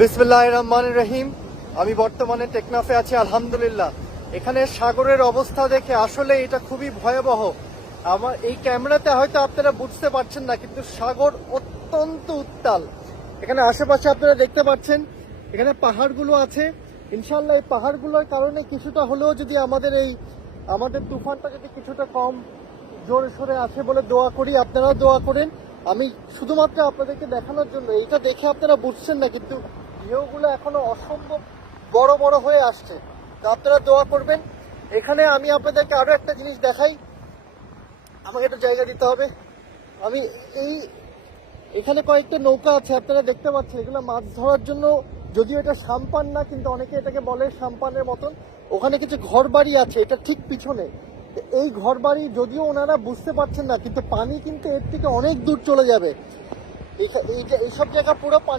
বিসমিল্লাহির রহমানির রহিম। আমি বর্তমানে টেকনাফে আছি আলহামদুলিল্লাহ। এখানে সাগরের অবস্থা দেখে আসলে এটা খুবই ভয়াবহ। আমার এই ক্যামেরাতে হয়তো আপনারা বুঝতে পারছেন না, কিন্তু সাগর অত্যন্ত উত্তাল। এখানে আশেপাশে আপনারা দেখতে পাচ্ছেন, এখানে পাহাড়গুলো আছে। ইনশাল্লাহ এই পাহাড়গুলোর কারণে কিছুটা হলেও যদি আমাদের তুফানটা যদি কিছুটা কম জোরে সোরে আছে বলে দোয়া করি, আপনারাও দোয়া করেন। আমি শুধুমাত্র আপনাদেরকে দেখানোর জন্য, এইটা দেখে আপনারা বুঝছেন না, কিন্তু ঢেউগুলো এখনো অসম্ভব বড় বড় হয়ে আসছে। তো আপনারা দোয়া করবেন। এখানে আমি আপনাদেরকে আরো একটা জিনিস দেখাই, আমাকে একটা জায়গা দিতে হবে। আমি এখানে কয়েকটা নৌকা আছে, আপনারা দেখতে পাচ্ছেন। এগুলো মাছ ধরার জন্য, যদিও এটা সাম্পান না, কিন্তু অনেকে এটাকে বলে সাম্পানের মতন। ওখানে কিছু ঘর বাড়ি আছে, এটা ঠিক পিছনে। এই ঘর বাড়ি যদিও ওনারা বুঝতে পারছেন না, কিন্তু পানি কিন্তু এর থেকে অনেক দূর চলে যাবে। এইসব জায়গা পুরো পানি।